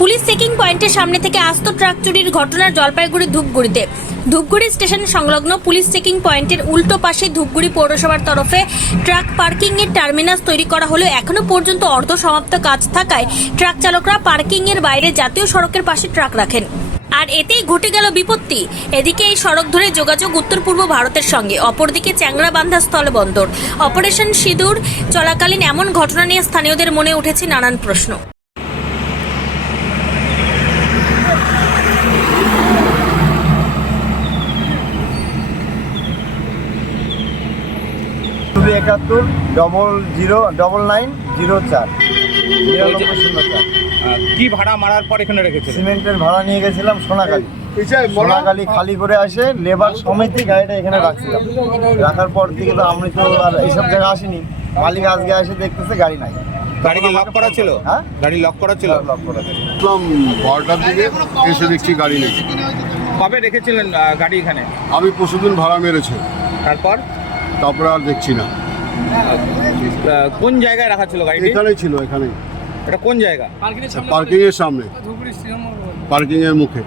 Police checking পয়েন্টের সামনে থেকে আস্ত ট্রাক চুরির ঘটনা জলপাইগুড়ি ধূপগুড়িতে। ধূপগুড়ি স্টেশন সংলগ্ন পুলিশ চেকিং পয়েন্টের উল্টো পাশে ধূপগুড়ি পৌরসভার তরফে ট্রাক পার্কিং এর টার্মিনাস তৈরি করা হলেও এখনও পর্যন্ত অর্ধ সমাপ্ত কাজ থাকায় ট্রাক চালকরা পার্কিং এর বাইরে জাতীয় সড়কের পাশে ট্রাক রাখেন। আর এতেই ঘটে গেল বিপত্তি। এদিকে এই সড়ক ধরে যোগাযোগ উত্তর পূর্ব ভারতের সঙ্গে, অপরদিকে চ্যাংরাবান্ধা স্থলবন্দর। অপারেশন সিঁদুর, চলাকালীন এমন ঘটনা নিয়ে স্থানীয়দের মনে উঠেছে নানান প্রশ্ন। দুই একাত্তর double zero double nine zero চার। কি ভাড়া মারার পর এখানে রেখেছে সিমেন্টের ভাড়া নিয়ে গেছিলাম সোনাকালী সোনাকালী খালি করে আসে লেবার সমেতই গাড়িটা এখানে রাখছিলাম। রাখার পর থেকে তো আমি তো আর এইসব জায়গায় আসিনি। মালিক আজকে এসে দেখতেছে গাড়ি নাই। গাড়ি কি লক করা ছিল? হ্যাঁ? গাড়ি লক করা ছিল? লক করে দিল। আসলাম বারোটার দিকে এসে দেখছি গাড়ি নেই। কবে রেখেছিলেন গাড়ি এখানে? আমি পরশুদিন ভাড়া মেরেছে। তারপর? তারপরে আর দেখছি না। কোন জায়গায় রাখা ছিল গাড়িটি? এখানেই ছিল এখানে এটা কোন জায়গা? পার্কিং এর সামনে পার্কিং এর মুখে।